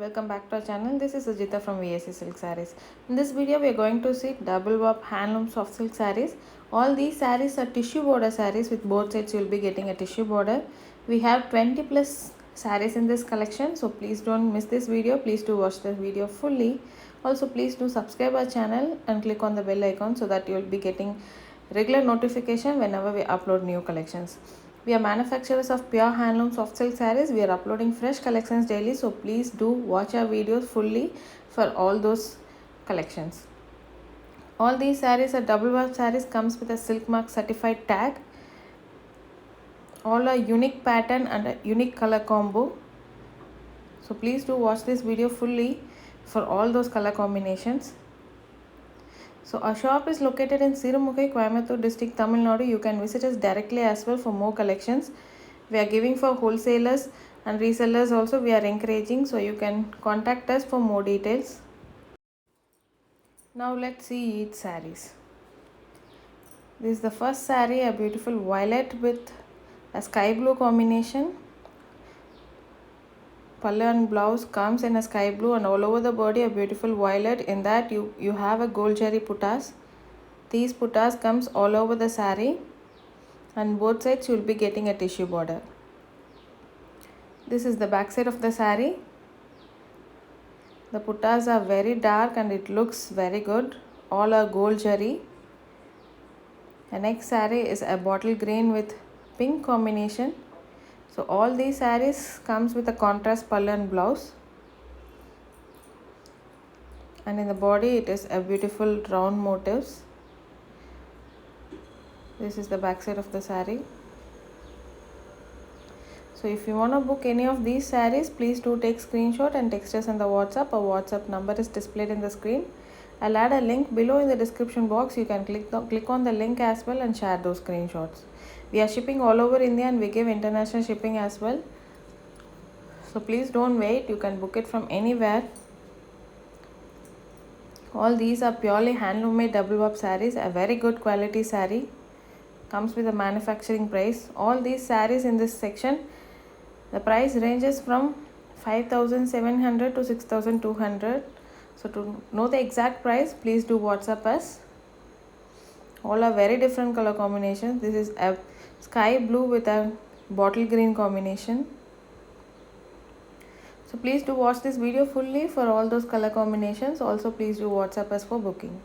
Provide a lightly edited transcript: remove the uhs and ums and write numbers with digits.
welcome back to our channel. This is Sujita from vsesilksarees. In this video we are going to see double warp handloom soft silk sarees. All these sarees are tissue border sarees. With both sides you will be getting a tissue border. We have 20 plus sarees in this collection, so please don't miss this video. Please do watch the video fully. Also please do subscribe our channel and click on the bell icon so that you will be getting regular notification whenever we upload new collections. We are manufacturers of pure handloom soft silk sarees. We are uploading fresh collections daily, so please do watch our videos fully for all those collections. All these sarees are double wash sarees, comes with a Silkmark certified tag. All are unique pattern and a unique color combo. So please do watch this video fully for all those color combinations. So our shop is located in Sirumukai, Coimbatore district, Tamil Nadu. You can visit us directly as well for more collections. We are giving for wholesalers and resellers also. We are encouraging, so you can contact us for more details. Now let's see each sarees. This is the first saree, a beautiful violet with a sky blue combination. Pallu and blouse comes in a sky blue, and all over the body a beautiful violet. In that you have a gold jari puttas. These puttas comes all over the saree, and both sides you will be getting a tissue border. This is the back side of the saree. The puttas are very dark and it looks very good. All are gold jari. The next saree is a bottle green with pink combination. So all these sarees comes with a contrast pallu and blouse, and in the body it is a beautiful round motifs. This is the back side of the saree. So if you want to book any of these sarees, please do take screenshot and text us on the WhatsApp. Our WhatsApp number is displayed in the screen. I'll add a link below in the description box. You can click on the link as well and share those screenshots. We are shipping all over India and we give international shipping as well. So please don't wait. You can book it from anywhere. All these are purely handloom made double warp sarees. A very good quality saree. Comes with a manufacturing price. All these sarees in this section, the price ranges from 5,700 to 6,200. So to know the exact price, please do WhatsApp us. All are very different color combinations. This is a sky blue with a bottle green combination. So please do watch this video fully for all those color combinations. Also please do WhatsApp us for booking.